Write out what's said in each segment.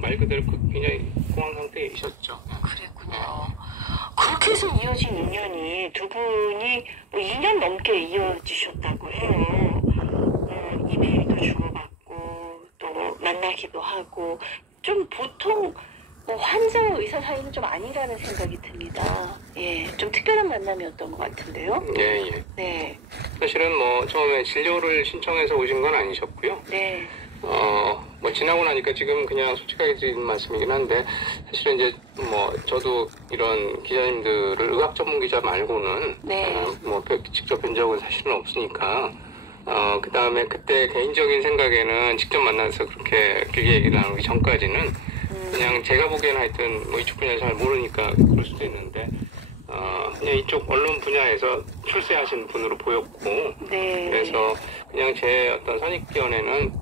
말 그대로 굉장히 공황 상태에 있었죠. 그랬군요. 그렇게 해서 이어진 인연이 두 분이 뭐 2년 넘게 이어지셨다고 해요. 이메일도 주고받고 또 만나기도 하고 좀 보통 환자와 의사 사이는 좀 아니라는 생각이 듭니다. 예, 좀 특별한 만남이었던 것 같은데요. 예, 예. 네. 사실은 뭐 처음에 진료를 신청해서 오신 건 아니셨고요. 네. 뭐 지나고 나니까 지금 그냥 솔직하게 드리는 말씀이긴 한데 사실은 이제 뭐 저도 이런 기자님들을 의학 전문 기자 말고는 네. 뭐 직접 뵌 적은 사실은 없으니까 그 다음에 그때 개인적인 생각에는 직접 만나서 그렇게 길게 얘기를 나누기 전까지는 그냥 제가 보기에는 하여튼 뭐 이쪽 분야를 잘 모르니까 그럴 수도 있는데 그냥 이쪽 언론 분야에서 출세하신 분으로 보였고 네. 그래서 그냥 제 어떤 선입견에는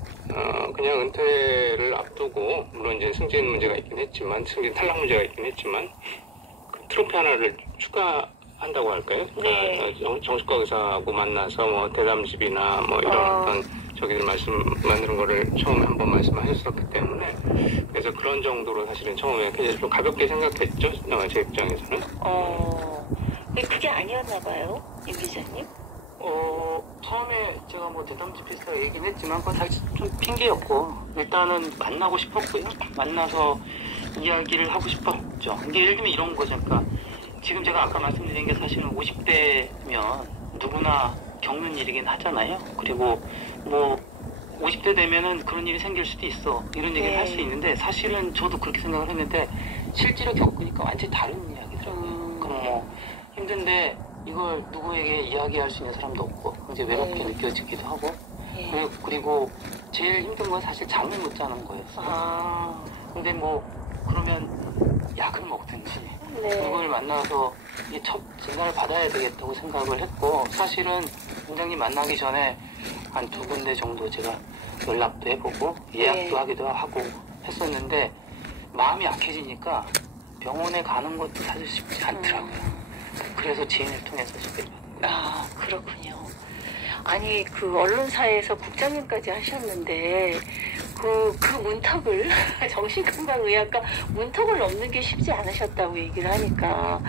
그냥 은퇴를 앞두고 물론 이제 승진 문제가 있긴 했지만 승진 탈락 문제가 있긴 했지만 그 트로피 하나를 추가한다고 할까요? 네. 정신과 의사하고 만나서 뭐 대담집이나 뭐 이런 어떤 저기들 만드는 거를 처음에 한번 말씀하셨었기 때문에 그래서 그런 정도로 사실은 처음에 그냥 좀 가볍게 생각했죠. 제 입장에서는. 근데 그게 아니었나 봐요, 임 기자님. 처음에 제가 뭐 대담집 비슷하게 얘기는 했지만 그건 사실 좀 핑계였고 일단은 만나고 싶었고요. 만나서 이야기를 하고 싶었죠. 이게 예를 들면 이런 거죠. 그러니까 지금 제가 아까 말씀드린 게 사실은 50대면 누구나 겪는 일이긴 하잖아요. 그리고 뭐 50대 되면은 그런 일이 생길 수도 있어. 이런 얘기를 할 수 있는데 사실은 저도 그렇게 생각을 했는데 실제로 겪으니까 완전히 다른 이야기더라고요. 그럼 뭐 힘든데 이걸 누구에게 이야기할 수 있는 사람도 없고 이제 외롭게 느껴지기도 하고 그리고 제일 힘든 건 사실 잠을 못 자는 거였어요. 근데 뭐 그러면 약을 먹든지 누구를 만나서 이게 첫 진단을 받아야 되겠다고 생각을 했고 사실은 원장님 만나기 전에 한 2군데 정도 제가 연락도 해보고 예약도 하기도 하고 했었는데 마음이 약해지니까 병원에 가는 것도 사실 쉽지 않더라고요. 그래서 지인을 통해서 소개를 받았어요. 그렇군요. 아니, 그 언론사에서 국장님까지 하셨는데, 그 문턱을, 정신건강의학과 문턱을 넘는 게 쉽지 않으셨다고 얘기를 하니까,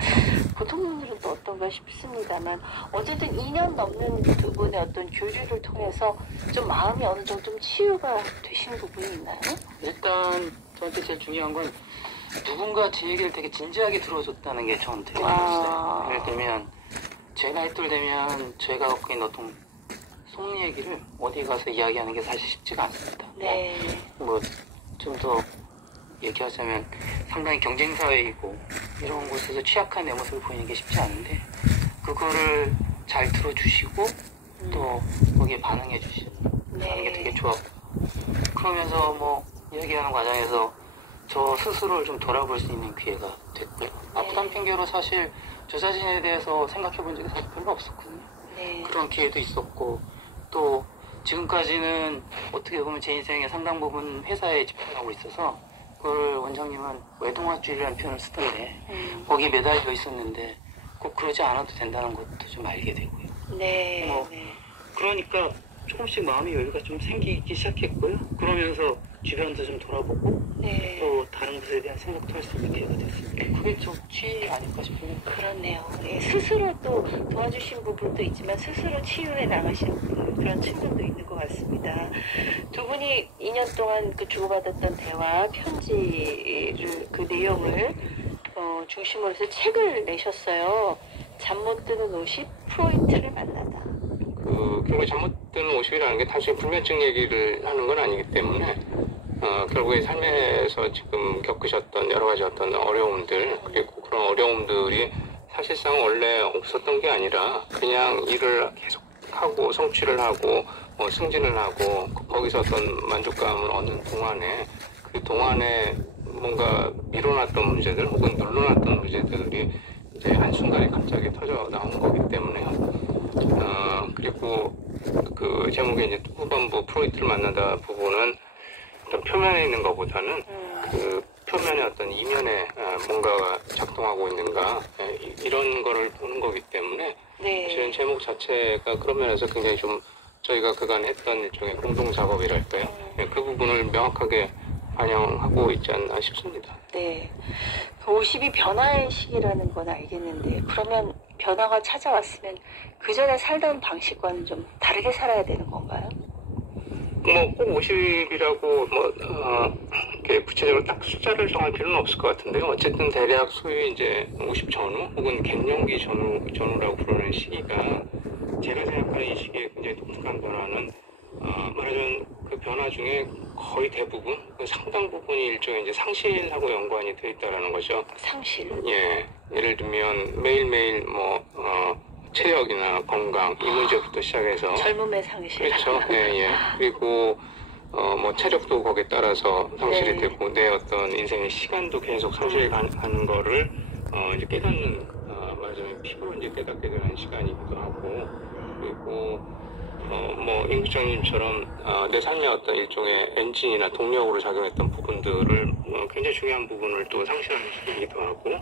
보통 분들은 또 어떤가 싶습니다만, 어쨌든 2년 넘는 두 분의 어떤 교류를 통해서 좀 마음이 어느 정도 좀 치유가 되신 부분이 있나요? 일단, 저한테 제일 중요한 건, 누군가 제 얘기를 되게 진지하게 들어줬다는 게 저는 되게 좋았어요. 예를 들면 제 나이 또 되면 제가 갖고 있는 어떤 속리 얘기를 어디 가서 이야기하는 게 사실 쉽지가 않습니다. 네. 뭐 좀 더 얘기하자면 상당히 경쟁 사회이고 이런 곳에서 취약한 내 모습을 보이는 게 쉽지 않은데 그거를 잘 들어주시고 또 거기에 반응해 주시는 게 되게 좋았고 그러면서 뭐 이야기하는 과정에서 저 스스로를 좀 돌아볼 수 있는 기회가 됐고요. 아프단 핑계로 사실 저 자신에 대해서 생각해 본 적이 사실 별로 없었거든요. 그런 기회도 있었고 또 지금까지는 어떻게 보면 제 인생의 상당 부분 회사에 집중하고 있어서 그걸 원장님은 외동학주의라는 표현을 쓰던데 거기 매달려 있었는데 꼭 그러지 않아도 된다는 것도 좀 알게 되고요. 그러니까 조금씩 마음의 여유가 좀 생기기 시작했고요. 그러면서 주변도 좀 돌아보고 또 다른 것에 대한 생각도 할 수 있는 기회가 됐습니다. 그게 좀 치유 아닐까 싶습니다. 그렇네요. 스스로 또 도와주신 부분도 있지만 스스로 치유해 나가신 그런 측면도 있는 것 같습니다. 두 분이 2년 동안 그 주고받았던 대화, 편지를 그 내용을 중심으로 해서 책을 내셨어요. 잠 못 드는 50 프로이트를 만나다. 결국에 잠 못 드는 50이라는 게 단순히 불면증 얘기를 하는 건 아니기 때문에 결국에 삶에서 지금 겪으셨던 여러 가지 어떤 어려움들 그리고 그런 어려움들이 사실상 원래 없었던 게 아니라 그냥 일을 계속하고 성취를 하고 승진을 하고 거기서 어떤 만족감을 얻는 동안에 그 동안에 뭔가 미뤄놨던 문제들 혹은 눌러놨던 문제들이 이제 한순간에 갑자기 터져 나온 거기 때문에 그리고 그 제목의 이제 후반부 프로이트를 만나다 부분은 어떤 표면에 있는 것보다는 그 표면의 어떤 이면에 뭔가가 작동하고 있는가 이런 거를 보는 거기 때문에 사실은 제목 자체가 그런 면에서 굉장히 좀 저희가 그간 했던 일종의 공동 작업이랄까요? 그 부분을 명확하게 반영하고 있지 않나 싶습니다. 네. 50이 변화의 시기라는 건 알겠는데, 그러면 변화가 찾아왔으면 그 전에 살던 방식과는 좀 다르게 살아야 되는 건가요? 뭐 꼭 50이라고 이렇게 구체적으로 딱 숫자를 정할 필요는 없을 것 같은데요. 어쨌든 대략 소위 이제 50 전후 혹은 갱년기 전후라고 부르는 시기가 제가 생각하는 이 시기에 굉장히 독특한 변화는 말하자면 그 변화 중에 거의 대부분 그 상당 부분이 일종의 이제 상실하고 연관이 돼 있다라는 거죠. 상실. 예, 예를 들면 매일매일 체력이나 건강 이 문제부터 시작해서 젊음의 상실. 그렇죠. 예. 그리고 체력도 거기에 따라서 상실이 네. 되고 내 어떤 인생의 시간도 계속 상실하는 거를 이제 깨닫는 말하자면 피부로 이제 깨닫게 되는 시간이기도 하고 그리고 임 국장님처럼 내 삶의 어떤 일종의 엔진이나 동력으로 작용했던 부분들을 굉장히 중요한 부분을 또 상실하는 시기이기도 하고